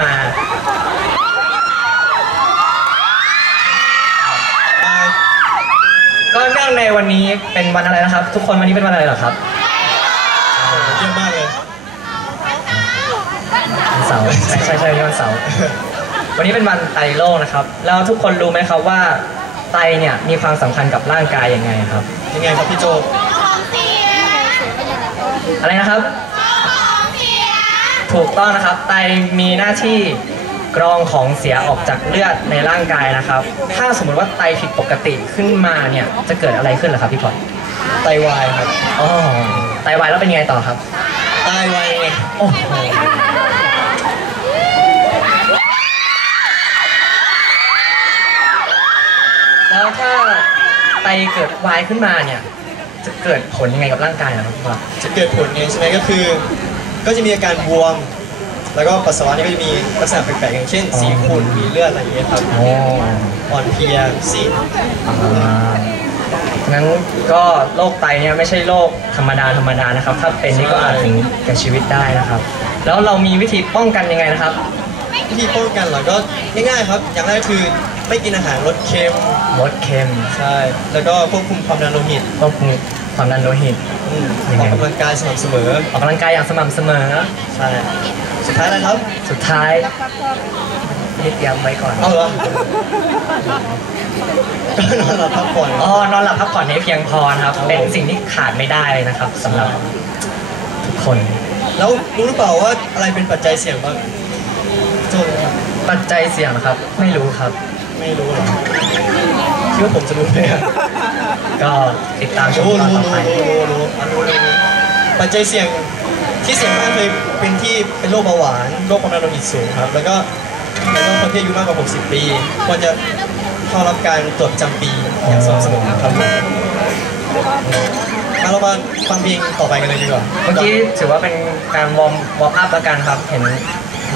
มาก็เนื่องในวันนี้เป็นวันอะไรนะครับ ทุกคนวันนี้เป็นวันอะไรเหรอครับเยี่ยมมากเลยวันเสาร์ใช่ใช่ใช่วันเสาร์วันนี้เป็นวันไตโลกนะครับ แล้วทุกคนรู้ไหมครับว่าไตเนี่ยมีความสำคัญกับร่างกายยังไงครับยังไงครับพี่โจอะไรนะครับ ถูกต้องนะครับ ไตมีหน้าที่กรองของเสียออกจากเลือดในร่างกายนะครับ ถ้าสมมติว่าไตผิดปกติขึ้นมาเนี่ยจะเกิดอะไรขึ้นเหรอครับพี่พอดไตวายครับอ๋อไตวายแล้วเป็นยังไงต่อครับ ไตวายไงโอ้โหแล้วถ้าไตเกิดวายขึ้นมาเนี่ยจะเกิดผลยังไงกับร่างกายเหรอครับพี่พอดจะเกิดผลไงใช่ไหมก็คือ ก็จะมีอาการบวม แล้วก็ปัสสาวะนี่ก็จะมีลักษณะแปลกๆอย่างเช่น สีขุ่นมีเลือดอะไรอย่างเงี้ยครับโอ้อ่อนเพลียซีดอ่างั้นก็โรคไตเนี่ยไม่ใช่โรคธรรมดาธรรมดานะครับ ถ้าเป็นนี่ก็อาจถึงแก่ชีวิตได้นะครับ แล้วเรามีวิธีป้องกันยังไงนะครับ วิธีป้องกันเหรอก็ง่ายๆครับ อย่างแรกคือไม่กินอาหารรสเค็ม ลดเค็มใช่ แล้วก็ควบคุมความดันโลหิต ควบคุม ความดันโลหิต อืมยังอไงอกกำลังกายสม่ำเสมอ ออกกำลังกายอย่างสม่ำเสมอ ใช่ สุดท้ายอะไรครับ สุดท้ายนี่เตรียมไว้ก่อน เอาเหรอก็นอนหลับพักผ่อน อ๋อนอนหลับพักผ่อนให้เพียงพอนะครับ เป็นสิ่งที่ขาดไม่ได้เลยนะครับสำหรับทุกคน แล้วรู้หรือเปล่าว่าอะไรเป็นปัจจัยเสี่ยงบ้างโจรู้ครับปัจจัยเสี่ยงนะครับ ไม่รู้ครับ ไม่รู้หรอคิดว่าผมจะรู้ไหมอะ ก็ติดตามชมรู้ตอนรู้ต่อไป รู้รู้รู้อะรู้รู้รู้ปัจจัยเสี่ยงที่เสี่ยงมากเลยเป็นที่เป็นโรคเบาหวานโรคความดันโลหิตสูงครับ แล้วก็แล้วก็คนที่อายุมากกว่า 60 ปีควรจะเข้ารับการตรวจประจำปีอย่างสม่ำเสมอครับมาเรามาฟังเพลงต่อไปกันเลยดีกว่าเมื่อกี้ถือว่าเป็นการวอร์มวอร์มอัพแล้วกันครับ เห็น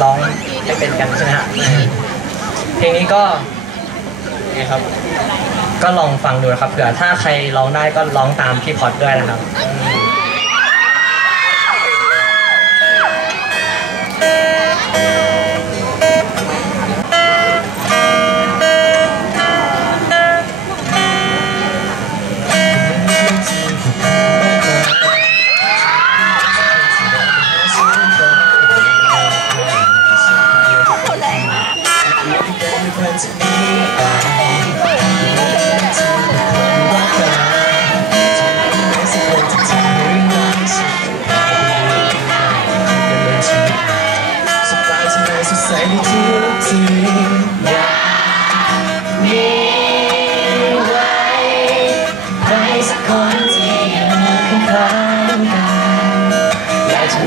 ร้องไม่เป็นกันใช่ไหมฮะเพลงนี้ก็ไงครับ ก็ลองฟังดูนะครับเผื่อถ้าใครร้องได้ก็ร้องตามพี่พอดด้วยนะครับ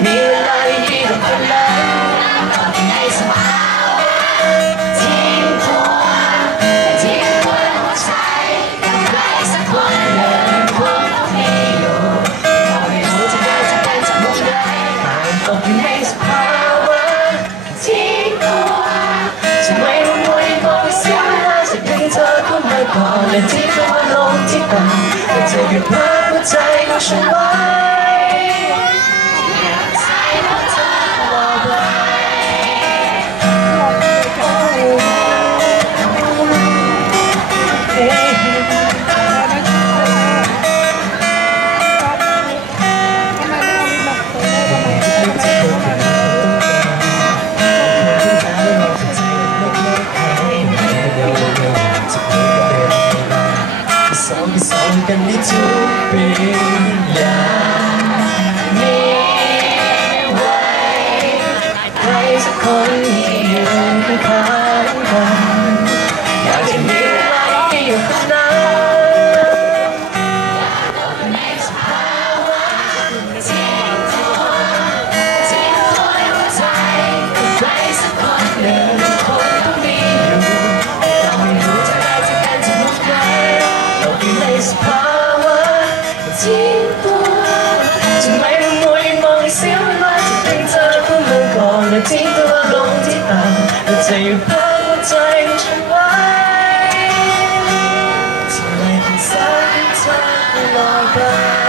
มีเวลาดีๆกับคนนั้นให้สบายทิ้งตัวทิ้งตัวหัวใจกับใครสักคนหนึ่งพวกเรามีอยู่เราไม่รู้จะได้จะเป็นจากมุมใดต่างตกอยู่ในสภาวะทิ้งตัวจะไม่รู้มวยมองเสียเวลาจะดึงเธอเข้ามาก่อนและทิ้งตัวลงที่ต่ำแต่เธอหยุดพักหัวใจของฉันไว้ ที่สอง 在雨后再转弯，从来不散，再不落败。